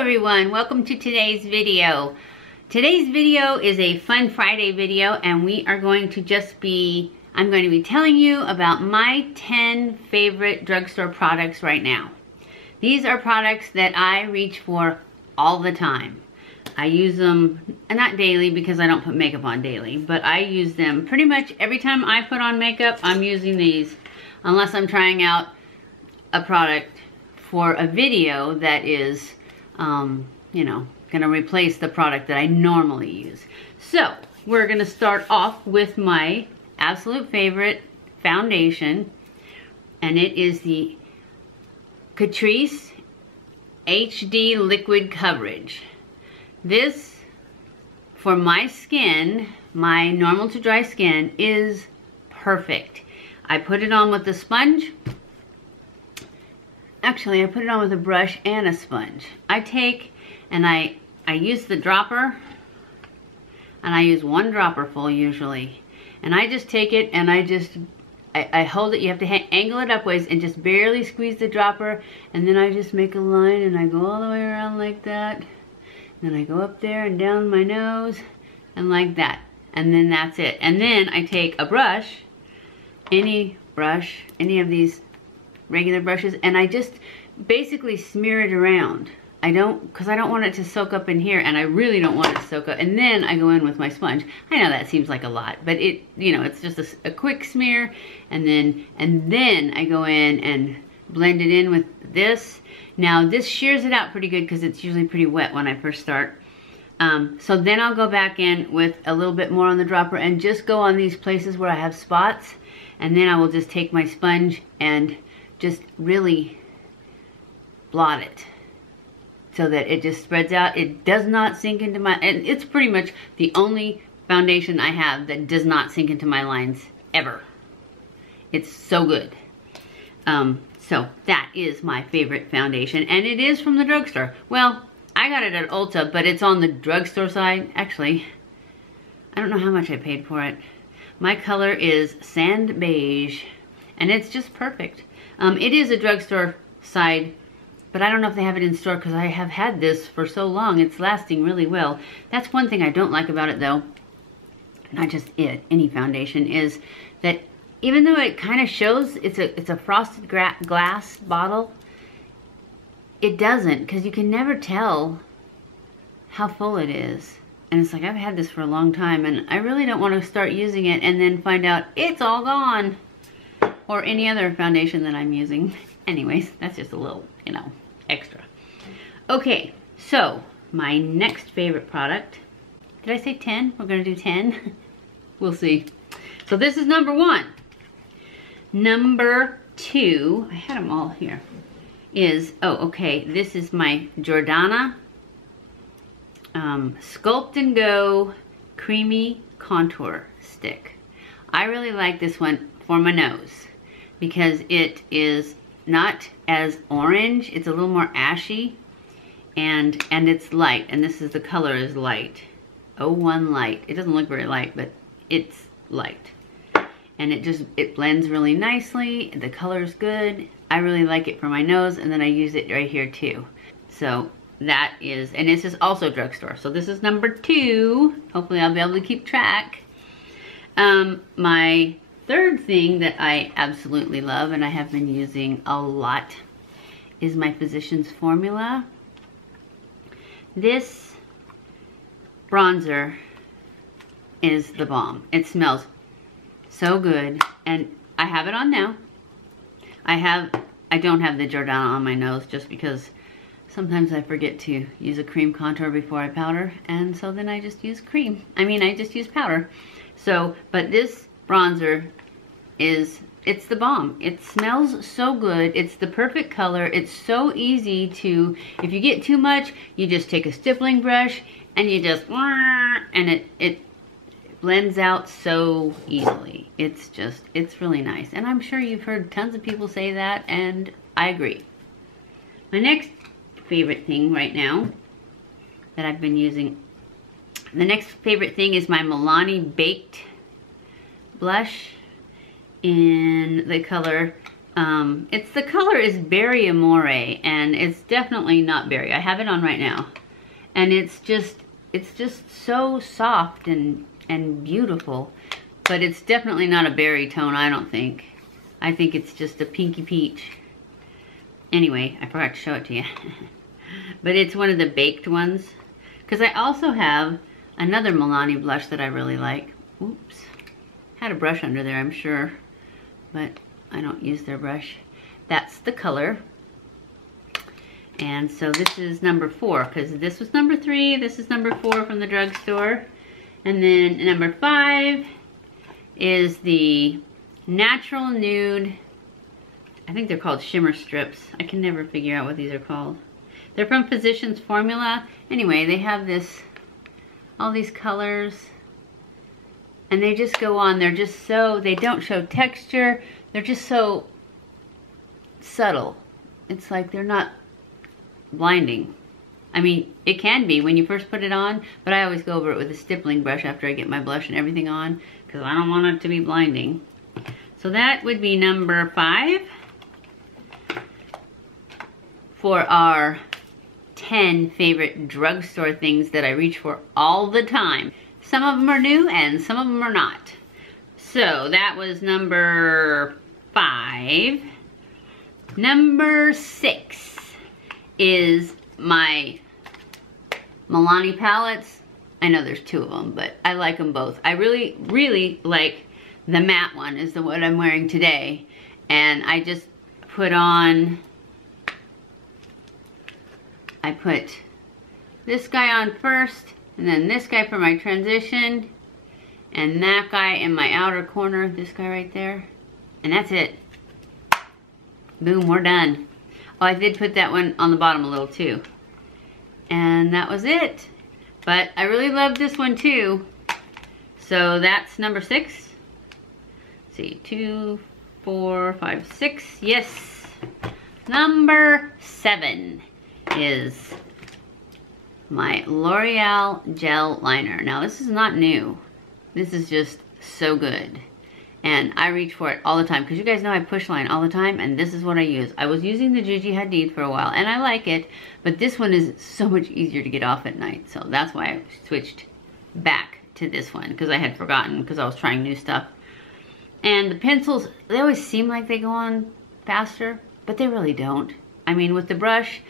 everyone, welcome to today's video. Today's video is a Fun Friday video, and we are going to I'm going to be telling you about my 10 favorite drugstore products right now. These are products that I reach for all the time. I use them, not daily because I don't put makeup on daily, but I use them pretty much every time I put on makeup. I'm using these unless I'm trying out a product for a video that is you know, gonna replace the product that I normally use. So we're gonna start off with my absolute favorite foundation, and it is the CATRICE HD Liquid Coverage. This, for my skin, my normal to dry skin, is perfect. I put it on with a sponge. Actually, I put it on with a brush and a sponge. I take and I use the dropper, and I use one dropper full usually. And I just take it and I hold it. You have to angle it upwards and just barely squeeze the dropper. And then I just make a line and I go all the way around like that. And then I go up there and down my nose and like that. And then that's it. And then I take a brush, any of these regular brushes, and I just basically smear it around. Because I don't want it to soak up in here, and I really don't want it to soak up. And then I go in with my sponge. I know that seems like a lot, but it's just a quick smear, and then I go in and blend it in with this. Now this shears it out pretty good because it's usually pretty wet when I first start. So then I'll go back in with a little bit more on the dropper and just go on these places where I have spots, and then I will just take my sponge and just really blot it so that it just spreads out. It does not sink into my, and it's pretty much the only foundation I have that does not sink into my lines ever. It's so good. So that is my favorite foundation, and it is from the drugstore. Well, I got it at Ulta, but it's on the drugstore side. Actually, I don't know how much I paid for it. My color is sand beige, and it's just perfect. It is a drugstore side, but I don't know if they have it in store because I have had this for so long. It's lasting really well. That's one thing I don't like about it though, not just any foundation, is that even though it kind of shows it's a frosted glass bottle, it doesn't, because you can never tell how full it is. And it's like, I've had this for a long time and I really don't want to start using it and then find out it's all gone. Or any other foundation that I'm using. Anyways, that's just a little, extra. Okay, so my next favorite product. Did I say 10? We're gonna do 10? We'll see. So this is number 1. Number 2, I had them all here, is, this is my Jordana Sculpt and Go Creamy Contour Stick. I really like this one for my nose, because it is not as orange. It's a little more ashy, and it's light, and the color is light. 01 light. It doesn't look very light, but it's light. And it blends really nicely. The color's good. I really like it for my nose, and then I use it right here too. So that is, and this is also drugstore. So this is number 2. Hopefully I'll be able to keep track. My third thing that I absolutely love, and I have been using a lot, is my Physicians Formula. This bronzer is the bomb. It smells so good, and I have it on now. I don't have the Jordana on my nose just because sometimes I forget to use a cream contour before I powder, and so then I just use I just use powder. So, but this bronzer it's the bomb. It smells so good. It's the perfect color. It's so easy to, if you get too much, you just take a stippling brush and you just, and it blends out so easily. It's really nice. And I'm sure you've heard tons of people say that, and I agree. My next favorite thing right now that I've been using, the next favorite thing is my Milani Baked Blush in the color It's the color is Berry Amore, and it's definitely not berry. I have it on right now, and it's just so soft and beautiful, but it's definitely not a berry tone. I don't think. I think it's just a pinky peach. Anyway, I forgot to show it to you, but it's one of the baked ones. Because I also have another Milani blush that I really like. Oops, had a brush under there, I'm sure, but I don't use their brush. That's the color. And so this is number 4, because this was number 3, this is number 4 from the drugstore. And then number 5 is the Natural Nude, I think they're called Shimmer strips. I can never figure out what these are called. They're from Physicians Formula. Anyway, they have all these colors, and they just go on. They're just so, they don't show texture. They're just so subtle. It's like they're not blinding. I mean, it can be when you first put it on, but I always go over it with a stippling brush after I get my blush and everything on, because I don't want it to be blinding. So that would be number 5 for our 10 favorite drugstore things that I reach for all the time. Some of them are new and some of them are not. So that was number 5. Number 6 is my Milani palettes. I know there's 2 of them, but I like them both. I really, really like the matte one, is the one I'm wearing today. And I just put on, I put this guy on first, and then this guy for my transition, and that guy in my outer corner, this guy right there, and that's it. Boom, we're done. Oh, I did put that one on the bottom a little too. And that was it. But I really love this one too. So that's number 6. Let's see, 2, 4, 5, 6, yes. Number 7 is my L'Oreal Gel Liner. Now this is not new. This is just so good. And I reach for it all the time, because you guys know I push line all the time, and this is what I use. I was using the Gigi Hadid for a while, and I like it, but this one is so much easier to get off at night. So that's why I switched back to this one, because I had forgotten, because I was trying new stuff. And the pencils, they always seem like they go on faster, but they really don't. I mean, with the brush,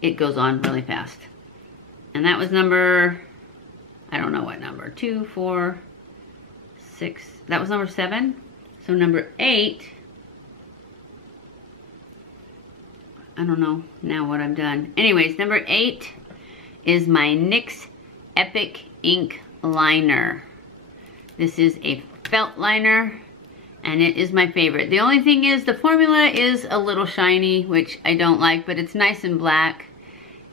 it goes on really fast. And that was number, I don't know what number, 2, 4, 6, that was number 7. So number 8, I don't know now what I've done. Anyways, number 8 is my NYX Epic Ink Liner. This is a felt liner, and it is my favorite. The only thing is the formula is a little shiny, which I don't like, but it's nice and black.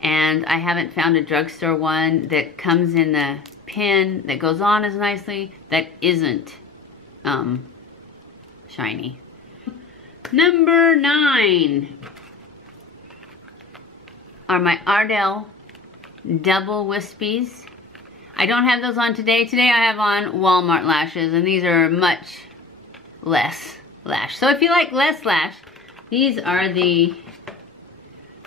And I haven't found a drugstore one that comes in the pin that goes on as nicely that isn't shiny. Number 9 are my Ardell double wispies. I don't have those on today. Today I have on Walmart lashes, and these are much less lash. So if you like less lash, these are the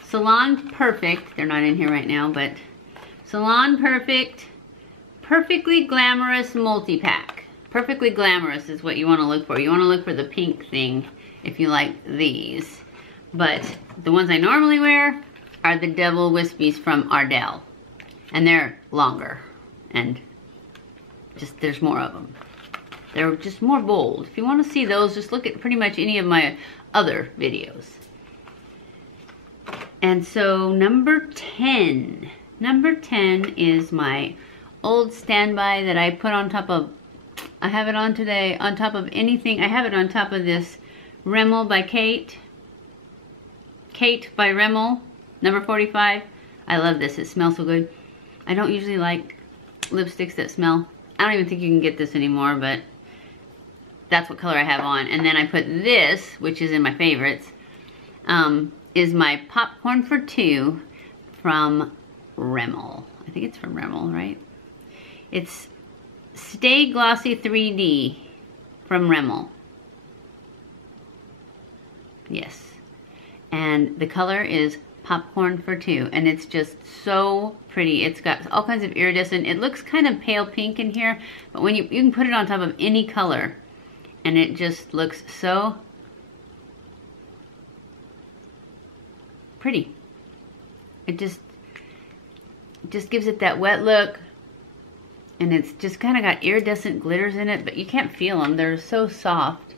Salon Perfect. They're not in here right now, but Salon Perfect Perfectly Glamorous Multi-Pack. Perfectly Glamorous is what you want to look for. You want to look for the pink thing if you like these. But the ones I normally wear are the double wispies from Ardell. And they're longer. And just there's more of them. They're just more bold. If you want to see those, just look at pretty much any of my other videos. And so number 10. Number 10 is my old standby that I put on top of, I have it on today, on top of anything. I have it on top of this Rimmel by Kate. Kate by Rimmel, number 45. I love this, it smells so good. I don't usually like lipsticks that smell. I don't even think you can get this anymore, but that's what color I have on. And then I put this, which is in my favorites, is my Popcorn for Two from Rimmel. I think it's from Rimmel, right? It's Stay Glossy 3D from Rimmel. Yes. And the color is Popcorn for Two, and it's just so pretty. It's got all kinds of iridescent. It looks kind of pale pink in here, but when you can put it on top of any color, and it just looks so pretty. It just gives it that wet look, and it's just kind of got iridescent glitters in it, but you can't feel them. They're so soft.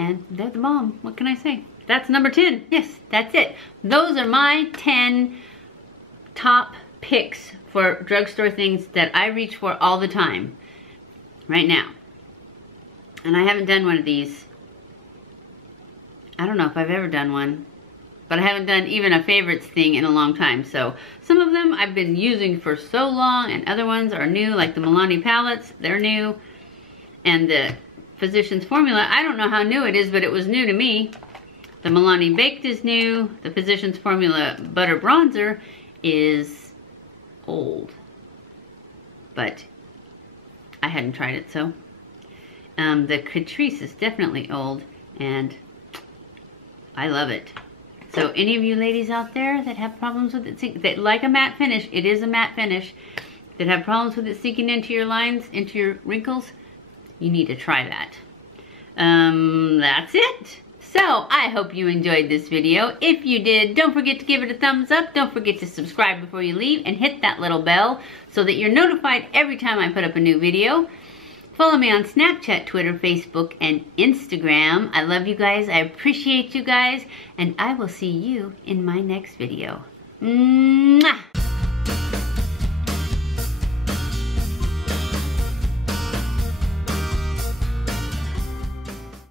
And they're the bomb. What can I say? That's number 10. Yes, that's it. Those are my 10 top picks for drugstore things that I reach for all the time right now. And I haven't done one of these. I don't know if I've ever done one, but I haven't done even a favorites thing in a long time. So some of them I've been using for so long, and other ones are new, like the Milani palettes. They're new. And the Physicians Formula, I don't know how new it is, but it was new to me. The Milani Baked is new. The Physicians Formula Butter Bronzer is old, but I hadn't tried it, so. The CATRICE is definitely old, and I love it. So any of you ladies out there that have problems with it, that like a matte finish, it is a matte finish, that have problems with it sinking into your lines, into your wrinkles, you need to try that. That's it. So I hope you enjoyed this video. If you did, don't forget to give it a thumbs up. Don't forget to subscribe before you leave, and hit that little bell so that you're notified every time I put up a new video. Follow me on Snapchat, Twitter, Facebook, and Instagram. I love you guys. I appreciate you guys. And I will see you in my next video. Mwah!